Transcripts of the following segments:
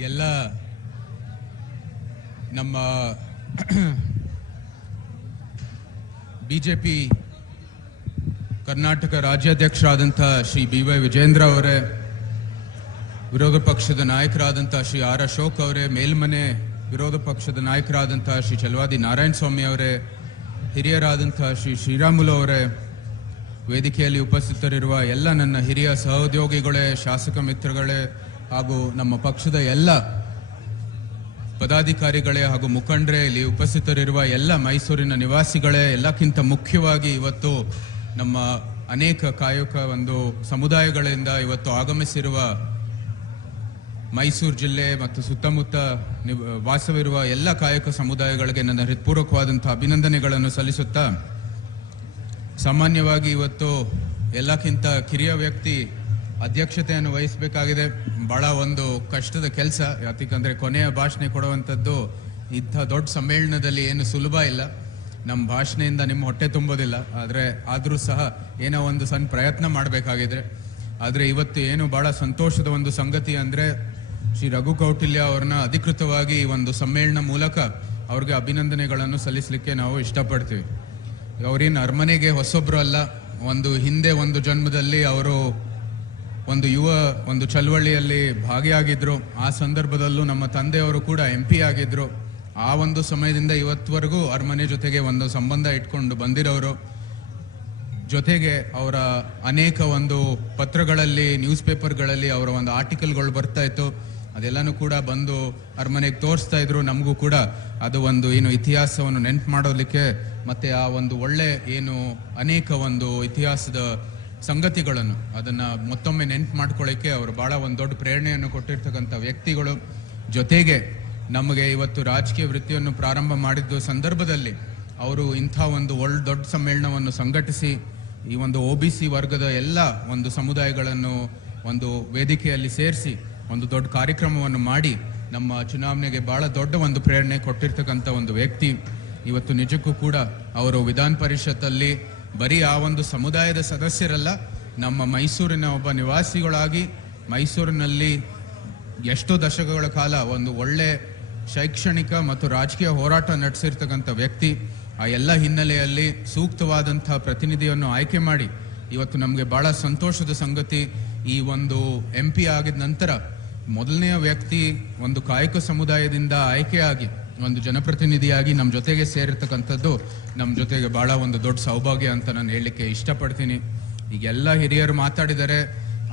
ಎಲ್ಲ ನಮ್ಮ BJP Karnataka ರಾಜ್ಯಾಧ್ಯಕ್ಷರಾದಂಥ Shri BY Vijendra ಅವರೇ, ವಿರೋಧ ಪಕ್ಷದ ನಾಯಕರಾದಂಥ ಶ್ರೀ R ಅಶೋಕ್ ಅವರೇ, ಮೇಲ್ಮನೆ ವಿರೋಧ ಪಕ್ಷದ ನಾಯಕರಾದಂಥ ಶ್ರೀ ಚಲವಾದಿ ನಾರಾಯಣ ಸ್ವಾಮಿ ಅವರೇ, ಹಿರಿಯರಾದಂಥ ಶ್ರೀ ಶ್ರೀರಾಮುಲು ಅವರೇ, ವೇದಿಕೆಯಲ್ಲಿ ಉಪಸ್ಥಿತರಿರುವ ಎಲ್ಲ ನನ್ನ ಹಿರಿಯ ಸಹೋದ್ಯೋಗಿಗಳೇ, ಶಾಸಕ ಮಿತ್ರಗಳೇ ಹಾಗೂ ನಮ್ಮ ಪಕ್ಷದ ಎಲ್ಲ ಪದಾಧಿಕಾರಿಗಳೇ ಹಾಗೂ ಮುಖಂಡರೇ, ಇಲ್ಲಿ ಉಪಸ್ಥಿತರಿರುವ ಎಲ್ಲ ಮೈಸೂರಿನ ನಿವಾಸಿಗಳೇ, ಎಲ್ಲಕ್ಕಿಂತ ಮುಖ್ಯವಾಗಿ ಇವತ್ತು ನಮ್ಮ ಅನೇಕ ಕಾಯಕ ಒಂದು ಸಮುದಾಯಗಳಿಂದ ಇವತ್ತು ಆಗಮಿಸಿರುವ ಮೈಸೂರು ಜಿಲ್ಲೆ ಮತ್ತು ಸುತ್ತಮುತ್ತ ವಾಸವಿರುವ ಎಲ್ಲ ಕಾಯಕ ಸಮುದಾಯಗಳಿಗೆ ನನ್ನ ಹೃತ್ಪೂರ್ವಕವಾದಂಥ ಅಭಿನಂದನೆಗಳನ್ನು ಸಲ್ಲಿಸುತ್ತಾ, ಸಾಮಾನ್ಯವಾಗಿ ಇವತ್ತು ಎಲ್ಲಕ್ಕಿಂತ ಕಿರಿಯ ವ್ಯಕ್ತಿ ಅಧ್ಯಕ್ಷತೆಯನ್ನು ವಹಿಸಬೇಕಾಗಿದೆ. ಬಹಳ ಒಂದು ಕಷ್ಟದ ಕೆಲಸ, ಯಾಕಂದರೆ ಕೊನೆಯ ಭಾಷಣ ಕೊಡುವಂಥದ್ದು ಇಂಥ ದೊಡ್ಡ ಸಮ್ಮೇಳನದಲ್ಲಿ ಏನು ಸುಲಭ ಇಲ್ಲ. ನಮ್ಮ ಭಾಷಣೆಯಿಂದ ನಿಮ್ಮ ಹೊಟ್ಟೆ ತುಂಬೋದಿಲ್ಲ, ಆದರೂ ಸಹ ಏನೋ ಒಂದು ಸಣ್ಣ ಪ್ರಯತ್ನ ಮಾಡಬೇಕಾಗಿದೆ. ಆದರೆ ಇವತ್ತು ಏನು ಬಹಳ ಸಂತೋಷದ ಒಂದು ಸಂಗತಿ ಅಂದರೆ, ಶ್ರೀ ರಘು ಕೌಟಿಲ್ಯ ಅವ್ರನ್ನ ಅಧಿಕೃತವಾಗಿ ಒಂದು ಸಮ್ಮೇಳನ ಮೂಲಕ ಅವ್ರಿಗೆ ಅಭಿನಂದನೆಗಳನ್ನು ಸಲ್ಲಿಸಲಿಕ್ಕೆ ನಾವು ಇಷ್ಟಪಡ್ತೀವಿ. ಅವರೇನು ಅರಮನೆಗೆ ಹೊಸೊಬ್ರು ಅಲ್ಲ. ಹಿಂದೆ ಒಂದು ಜನ್ಮದಲ್ಲಿ ಅವರು ಒಂದು ಚಳವಳಿಯಲ್ಲಿ ಭಾಗಿಯಾಗಿದ್ರು. ಆ ಸಂದರ್ಭದಲ್ಲೂ ನಮ್ಮ ತಂದೆಯವರು ಕೂಡ MP ಆಗಿದ್ರು. ಆ ಒಂದು ಸಮಯದಿಂದ ಇವತ್ತುವರೆಗೂ ಅರಮನೆ ಜೊತೆಗೆ ಒಂದು ಸಂಬಂಧ ಇಟ್ಕೊಂಡು ಬಂದಿರೋರು. ಜೊತೆಗೆ ಅವರ ಅನೇಕ ಒಂದು ಪತ್ರಗಳಲ್ಲಿ, ನ್ಯೂಸ್ ಪೇಪರ್ಗಳಲ್ಲಿ ಅವರ ಒಂದು ಆರ್ಟಿಕಲ್ಗಳು ಬರ್ತಾ ಇತ್ತು. ಅದೆಲ್ಲನೂ ಕೂಡ ಬಂದು ಅರಮನೆಗೆ ತೋರಿಸ್ತಾ ಇದ್ರು. ನಮಗೂ ಕೂಡ ಅದು ಒಂದು ಇತಿಹಾಸವನ್ನು ನೆನಪು ಮಾಡೋಲಿಕ್ಕೆ, ಮತ್ತೆ ಆ ಒಂದು ಒಳ್ಳೆ ಅನೇಕ ಒಂದು ಇತಿಹಾಸದ ಸಂಗತಿಗಳನ್ನು ಅದನ್ನು ಮತ್ತೊಮ್ಮೆ ನೆನಪು ಮಾಡ್ಕೊಳ್ಳಿಕ್ಕೆ ಅವರು ಬಹಳ ಒಂದು ದೊಡ್ಡ ಪ್ರೇರಣೆಯನ್ನು ಕೊಟ್ಟಿರ್ತಕ್ಕಂಥ ವ್ಯಕ್ತಿಗಳು. ಜೊತೆಗೆ ನಮಗೆ ಇವತ್ತು ರಾಜಕೀಯ ವೃತ್ತಿಯನ್ನು ಪ್ರಾರಂಭ ಮಾಡಿದ್ದ ಸಂದರ್ಭದಲ್ಲಿ ಅವರು ಇಂಥ ಒಂದು ದೊಡ್ಡ ಸಮ್ಮೇಳನವನ್ನು ಸಂಘಟಿಸಿ ಈ ಒಂದು OBC ವರ್ಗದ ಎಲ್ಲ ಒಂದು ಸಮುದಾಯಗಳನ್ನು ಒಂದು ವೇದಿಕೆಯಲ್ಲಿ ಸೇರಿಸಿ ಒಂದು ದೊಡ್ಡ ಕಾರ್ಯಕ್ರಮವನ್ನು ಮಾಡಿ ನಮ್ಮ ಚುನಾವಣೆಗೆ ಬಹಳ ದೊಡ್ಡ ಒಂದು ಪ್ರೇರಣೆ ಕೊಟ್ಟಿರ್ತಕ್ಕಂಥ ಒಂದು ವ್ಯಕ್ತಿ. ಇವತ್ತು ನಿಜಕ್ಕೂ ಕೂಡ ಅವರು ವಿಧಾನ ಪರಿಷತ್ತಲ್ಲಿ ಬರೀ ಆ ಒಂದು ಸಮುದಾಯದ ಸದಸ್ಯರಲ್ಲ, ನಮ್ಮ ಮೈಸೂರಿನ ಒಬ್ಬ ನಿವಾಸಿಗಳಾಗಿ ಮೈಸೂರಿನಲ್ಲಿ ಎಷ್ಟೋ ದಶಕಗಳ ಕಾಲ ಒಂದು ಒಳ್ಳೆ ಶೈಕ್ಷಣಿಕ ಮತ್ತು ರಾಜಕೀಯ ಹೋರಾಟ ನಡೆಸಿರ್ತಕ್ಕಂಥ ವ್ಯಕ್ತಿ. ಆ ಎಲ್ಲ ಹಿನ್ನೆಲೆಯಲ್ಲಿ ಸೂಕ್ತವಾದಂಥ ಪ್ರತಿನಿಧಿಯನ್ನು ಆಯ್ಕೆ ಮಾಡಿ ಇವತ್ತು ನಮಗೆ ಬಹಳ ಸಂತೋಷದ ಸಂಗತಿ, ಈ ಒಂದು MP ಆಗಿದ ನಂತರ ಮೊದಲನೆಯ ವ್ಯಕ್ತಿ ಒಂದು ಕಾಯಕ ಸಮುದಾಯದಿಂದ ಆಯ್ಕೆಯಾಗಿ ಒಂದು ಜನಪ್ರತಿನಿಧಿಯಾಗಿ ನಮ್ಮ ಜೊತೆಗೆ ಸೇರಿರ್ತಕ್ಕಂಥದ್ದು ನಮ್ಮ ಜೊತೆಗೆ ಬಹಳ ಒಂದು ದೊಡ್ಡ ಸೌಭಾಗ್ಯ ಅಂತ ನಾನು ಹೇಳಲಿಕ್ಕೆ ಇಷ್ಟಪಡ್ತೀನಿ. ಈಗೆಲ್ಲ ಹಿರಿಯರು ಮಾತಾಡಿದರೆ,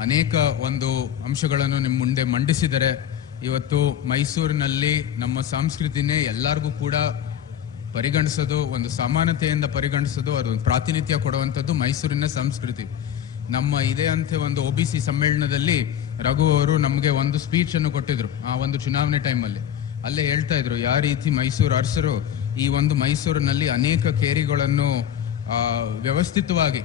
ಅನೇಕ ಒಂದು ಅಂಶಗಳನ್ನು ನಿಮ್ಮ ಮುಂದೆ ಮಂಡಿಸಿದರೆ. ಇವತ್ತು ಮೈಸೂರಿನಲ್ಲಿ ನಮ್ಮ ಸಂಸ್ಕೃತಿನೇ ಎಲ್ಲರಿಗೂ ಕೂಡ ಪರಿಗಣಿಸೋದು, ಒಂದು ಸಮಾನತೆಯಿಂದ ಪರಿಗಣಿಸೋದು, ಅದೊಂದು ಪ್ರಾತಿನಿಧ್ಯ ಕೊಡುವಂಥದ್ದು ಮೈಸೂರಿನ ಸಂಸ್ಕೃತಿ. ನಮ್ಮ ಇದೇ ಅಂತ ಒಂದು OBC ಸಮ್ಮೇಳನದಲ್ಲಿ ರಘು ಅವರು ನಮಗೆ ಒಂದು ಸ್ಪೀಚನ್ನು ಕೊಟ್ಟಿದ್ರು. ಆ ಒಂದು ಚುನಾವಣೆ ಟೈಮಲ್ಲಿ ಅಲ್ಲೇ ಹೇಳ್ತಾ ಇದ್ರು, ಯಾವ ರೀತಿ ಮೈಸೂರು ಅರಸರು ಈ ಒಂದು ಮೈಸೂರಿನಲ್ಲಿ ಅನೇಕ ಕೇರಿಗಳನ್ನು ವ್ಯವಸ್ಥಿತವಾಗಿ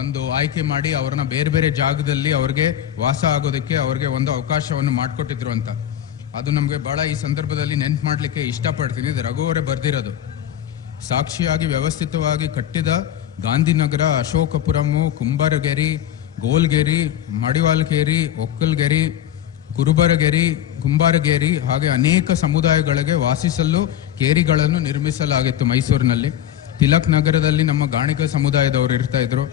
ಒಂದು ಆಯ್ಕೆ ಮಾಡಿ ಅವ್ರನ್ನ ಬೇರೆ ಬೇರೆ ಜಾಗದಲ್ಲಿ ಅವ್ರಿಗೆ ವಾಸ ಆಗೋದಕ್ಕೆ ಅವ್ರಿಗೆ ಒಂದು ಅವಕಾಶವನ್ನು ಮಾಡಿಕೊಟ್ಟಿದ್ರು ಅಂತ. ಅದು ನಮಗೆ ಬಹಳ ಈ ಸಂದರ್ಭದಲ್ಲಿ ನೆನ್ಪು ಮಾಡಲಿಕ್ಕೆ ಇಷ್ಟಪಡ್ತೀನಿ. ಇದು ರಘು ಅವರೇ ಬರೆದಿರೋದು. ಸಾಕ್ಷಿಯಾಗಿ ವ್ಯವಸ್ಥಿತವಾಗಿ ಕಟ್ಟಿದ ಗಾಂಧಿನಗರ, ಅಶೋಕಪುರಮು, ಕುಂಬಾರಗೆರಿ, ಗೋಲ್ಗೆರಿ, ಮಡಿವಾಲ್ಕೇರಿ, ಒಕ್ಕಲ್ಗೆರಿ, ಕುಂಬಾರಗೇರಿ ಹಾಗೆ ಅನೇಕ ಸಮುದಾಯಗಳಿಗೆ ವಾಸಿಸಲು ಕೇರಿಗಳನ್ನು ನಿರ್ಮಿಸಲಾಗಿತ್ತು ಮೈಸೂರಿನಲ್ಲಿ. ತಿಲಕ್ ನಗರದಲ್ಲಿ ನಮ್ಮ ಗಾಣಿಗ ಸಮುದಾಯದವರು ಇರ್ತಾ ಇದ್ರು.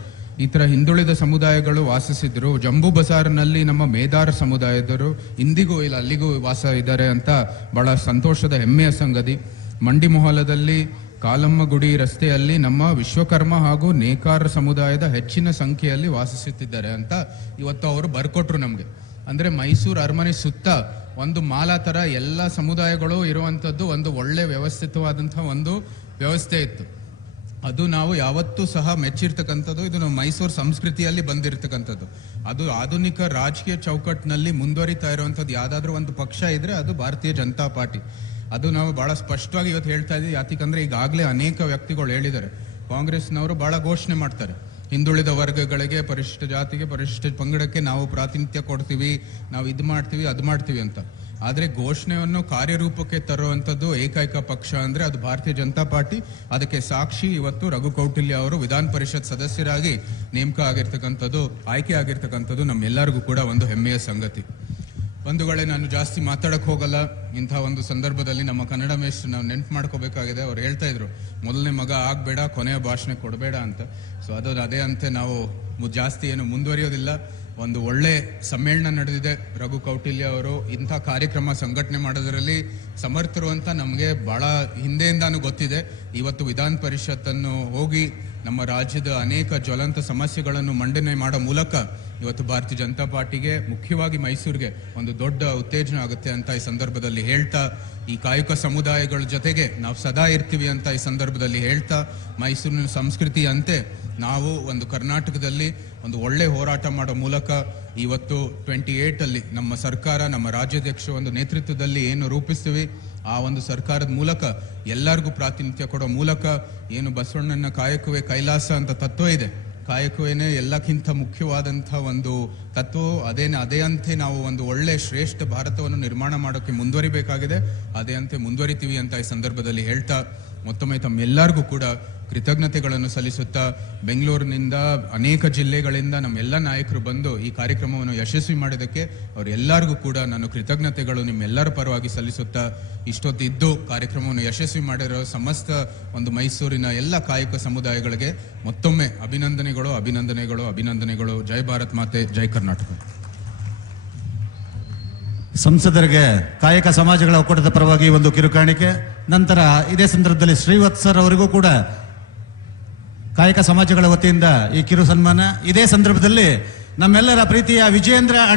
ಈ ಥರ ಹಿಂದುಳಿದ ಸಮುದಾಯಗಳು ವಾಸಿಸಿದ್ರು. ಜಂಬೂ ಬಜಾರ್ನಲ್ಲಿ ನಮ್ಮ ಮೇದಾರ ಸಮುದಾಯದವರು ಇಂದಿಗೂ ಅಲ್ಲಿಗೂ ವಾಸ ಇದ್ದಾರೆ ಅಂತ ಬಹಳ ಸಂತೋಷದ ಹೆಮ್ಮೆಯ ಸಂಗತಿ. ಮಂಡಿ ಮೊಹಲದಲ್ಲಿ ಕಾಲಮ್ಮ ಗುಡಿ ರಸ್ತೆಯಲ್ಲಿ ನಮ್ಮ ವಿಶ್ವಕರ್ಮ ಹಾಗೂ ನೇಕಾರ ಸಮುದಾಯದ ಹೆಚ್ಚಿನ ಸಂಖ್ಯೆಯಲ್ಲಿ ವಾಸಿಸುತ್ತಿದ್ದಾರೆ ಅಂತ ಇವತ್ತು ಅವರು ಬರ್ಕೊಟ್ರು ನಮಗೆ. ಅಂದರೆ ಮೈಸೂರು ಅರಮನೆ ಸುತ್ತ ಒಂದು ಮಾಲಾ ಥರ ಎಲ್ಲ ಸಮುದಾಯಗಳು ಇರುವಂಥದ್ದು ಒಂದು ಒಳ್ಳೆ ವ್ಯವಸ್ಥಿತವಾದಂಥ ಒಂದು ವ್ಯವಸ್ಥೆ ಇತ್ತು. ಅದು ನಾವು ಯಾವತ್ತೂ ಸಹ ಮೆಚ್ಚಿರ್ತಕ್ಕಂಥದ್ದು. ಇದು ನಮ್ಮ ಮೈಸೂರು ಸಂಸ್ಕೃತಿಯಲ್ಲಿ ಬಂದಿರತಕ್ಕಂಥದ್ದು. ಅದು ಆಧುನಿಕ ರಾಜಕೀಯ ಚೌಕಟ್ಟಿನಲ್ಲಿ ಮುಂದುವರಿತಾ ಇರುವಂಥದ್ದು ಯಾವುದಾದ್ರೂ ಒಂದು ಪಕ್ಷ ಇದ್ರೆ ಅದು ಭಾರತೀಯ ಜನತಾ ಪಾರ್ಟಿ. ಅದು ನಾವು ಬಹಳ ಸ್ಪಷ್ಟವಾಗಿ ಇವತ್ತು ಹೇಳ್ತಾ ಇದ್ದೀವಿ. ಯಾಕಂದ್ರೆ ಈಗಾಗಲೇ ಅನೇಕ ವ್ಯಕ್ತಿಗಳು ಹೇಳಿದ್ದಾರೆ, ಕಾಂಗ್ರೆಸ್ನವರು ಬಹಳ ಘೋಷಣೆ ಮಾಡ್ತಾರೆ, ಹಿಂದುಳಿದ ವರ್ಗಗಳಿಗೆ, ಪರಿಶಿಷ್ಟ ಜಾತಿಗೆ, ಪರಿಶಿಷ್ಟ ಪಂಗಡಕ್ಕೆ ನಾವು ಪ್ರಾತಿನಿಧ್ಯ ಕೊಡ್ತೀವಿ, ನಾವು ಇದು ಮಾಡ್ತೀವಿ, ಅದು ಮಾಡ್ತೀವಿ ಅಂತ. ಆದರೆ ಘೋಷಣೆಯನ್ನು ಕಾರ್ಯರೂಪಕ್ಕೆ ತರುವಂಥದ್ದು ಏಕೈಕ ಪಕ್ಷ ಅಂದರೆ ಅದು ಭಾರತೀಯ ಜನತಾ ಪಾರ್ಟಿ. ಅದಕ್ಕೆ ಸಾಕ್ಷಿ ಇವತ್ತು ರಘು ಕೌಟಿಲ್ಯ ಅವರು ವಿಧಾನ ಪರಿಷತ್ ಸದಸ್ಯರಾಗಿ ನೇಮಕ ಆಗಿರ್ತಕ್ಕಂಥದ್ದು, ಆಯ್ಕೆ ಆಗಿರ್ತಕ್ಕಂಥದ್ದು ನಮ್ಮೆಲ್ಲರಿಗೂ ಕೂಡ ಒಂದು ಹೆಮ್ಮೆಯ ಸಂಗತಿ. ಬಂಧುಗಳೇ, ನಾನು ಜಾಸ್ತಿ ಮಾತಾಡಕ್ ಹೋಗಲ್ಲ. ಇಂಥ ಒಂದು ಸಂದರ್ಭದಲ್ಲಿ ನಮ್ಮ ಕನ್ನಡ ಮೇಷ್ಟ್ರು ನಾವು ನೆನ್ಪು ಮಾಡ್ಕೋಬೇಕಾಗಿದೆ. ಅವ್ರು ಹೇಳ್ತಾ ಇದ್ರು, ಮೊದಲನೇ ಮಗ ಆಗ್ಬೇಡ, ಕೊನೆಯ ಭಾಷಣ ಕೊಡಬೇಡ ಅಂತ. ಸೊ ಅದೇ ಅಂತೆ ನಾವು ಜಾಸ್ತಿ ಏನು ಮುಂದುವರಿಯೋದಿಲ್ಲ. ಒಂದು ಒಳ್ಳೆ ಸಮ್ಮೇಳನ ನಡೆದಿದೆ. ರಘು ಕೌಟಿಲ್ಯ ಅವರು ಇಂಥ ಕಾರ್ಯಕ್ರಮ ಸಂಘಟನೆ ಮಾಡೋದರಲ್ಲಿ ಸಮರ್ಥರು ಅಂತ ನಮಗೆ ಬಹಳ ಹಿಂದೆಯಿಂದಾನು ಗೊತ್ತಿದೆ. ಇವತ್ತು ವಿಧಾನ ಪರಿಷತ್ತನ್ನು ಹೋಗಿ ನಮ್ಮ ರಾಜ್ಯದ ಅನೇಕ ಜ್ವಲಂತ ಸಮಸ್ಯೆಗಳನ್ನು ಮಂಡನೆ ಮಾಡೋ ಮೂಲಕ ಇವತ್ತು ಭಾರತೀಯ ಜನತಾ ಪಾರ್ಟಿಗೆ, ಮುಖ್ಯವಾಗಿ ಮೈಸೂರಿಗೆ ಒಂದು ದೊಡ್ಡ ಉತ್ತೇಜನ ಆಗುತ್ತೆ ಅಂತ ಈ ಸಂದರ್ಭದಲ್ಲಿ ಹೇಳ್ತಾ, ಈ ಕಾಯಕ ಸಮುದಾಯಗಳ ಜೊತೆಗೆ ನಾವು ಸದಾ ಇರ್ತೀವಿ ಅಂತ ಈ ಸಂದರ್ಭದಲ್ಲಿ ಹೇಳ್ತಾ, ಮೈಸೂರಿನ ಸಂಸ್ಕೃತಿ ಅಂತೆ ನಾವು ಒಂದು ಕರ್ನಾಟಕದಲ್ಲಿ ಒಂದು ಒಳ್ಳೆ ಹೋರಾಟ ಮಾಡೋ ಮೂಲಕ ಇವತ್ತು 28 ನಮ್ಮ ಸರ್ಕಾರ, ನಮ್ಮ ರಾಜ್ಯಾಧ್ಯಕ್ಷ ಒಂದು ನೇತೃತ್ವದಲ್ಲಿ ಏನು ರೂಪಿಸ್ತೀವಿ, ಆ ಒಂದು ಸರ್ಕಾರದ ಮೂಲಕ ಎಲ್ಲರಿಗೂ ಪ್ರಾತಿನಿಧ್ಯ ಕೊಡೋ ಮೂಲಕ ಏನು ಬಸವಣ್ಣನ ಕಾಯಕವೇ ಕೈಲಾಸ ಅಂತ ತತ್ವ ಇದೆ, ಕಾಯಕವೇನೆ ಎಲ್ಲಕ್ಕಿಂತ ಮುಖ್ಯವಾದಂಥ ಒಂದು ತತ್ವ. ಅದೇ ಅಂತೆ ನಾವು ಒಂದು ಒಳ್ಳೆ ಶ್ರೇಷ್ಠ ಭಾರತವನ್ನು ನಿರ್ಮಾಣ ಮಾಡೋಕ್ಕೆ ಮುಂದುವರಿಬೇಕಾಗಿದೆ. ಅದೇ ಅಂತೆ ಮುಂದುವರಿತೀವಿ ಅಂತ ಈ ಸಂದರ್ಭದಲ್ಲಿ ಹೇಳ್ತಾ, ಮತ್ತೊಮ್ಮೆ ತಮ್ಮೆಲ್ಲರಿಗೂ ಕೂಡ ಕೃತಜ್ಞತೆಗಳನ್ನು ಸಲ್ಲಿಸುತ್ತಾ, ಬೆಂಗಳೂರಿನಿಂದ ಅನೇಕ ಜಿಲ್ಲೆಗಳಿಂದ ನಮ್ಮೆಲ್ಲ ನಾಯಕರು ಬಂದು ಈ ಕಾರ್ಯಕ್ರಮವನ್ನು ಯಶಸ್ವಿ ಮಾಡೋದಕ್ಕೆ ಅವರೆಲ್ಲರಿಗೂ ಕೂಡ ನಾನು ಕೃತಜ್ಞತೆಗಳು ನಿಮ್ಮೆಲ್ಲರ ಪರವಾಗಿ ಸಲ್ಲಿಸುತ್ತಾ, ಇಷ್ಟೊತ್ತಿದ್ದು ಕಾರ್ಯಕ್ರಮವನ್ನು ಯಶಸ್ವಿ ಮಾಡಿರೋ ಸಮಸ್ತ ಒಂದು ಮೈಸೂರಿನ ಎಲ್ಲ ಕಾಯಕ ಸಮುದಾಯಗಳಿಗೆ ಮತ್ತೊಮ್ಮೆ ಅಭಿನಂದನೆಗಳು ಅಭಿನಂದನೆಗಳು ಅಭಿನಂದನೆಗಳು. ಜೈ ಭಾರತ್ ಮಾತೆ, ಜೈ ಕರ್ನಾಟಕ. ಸಂಸದರಿಗೆ ಕಾಯಕ ಸಮಾಜಗಳ ಒಕ್ಕೂಟದ ಪರವಾಗಿ ಒಂದು ಕಿರುಕಾಣಿಕೆ. ನಂತರ ಇದೇ ಸಂದರ್ಭದಲ್ಲಿ ಶ್ರೀವತ್ಸ್ ಸರ್ ಅವರಿಗೂ ಕೂಡ ಕಾಯಕ ಸಮಾಜಗಳ ವತಿಯಿಂದ ಈ ಕಿರು ಸನ್ಮಾನ. ಇದೇ ಸಂದರ್ಭದಲ್ಲಿ ನಮ್ಮೆಲ್ಲರ ಪ್ರೀತಿಯ ವಿಜಯೇಂದ್ರ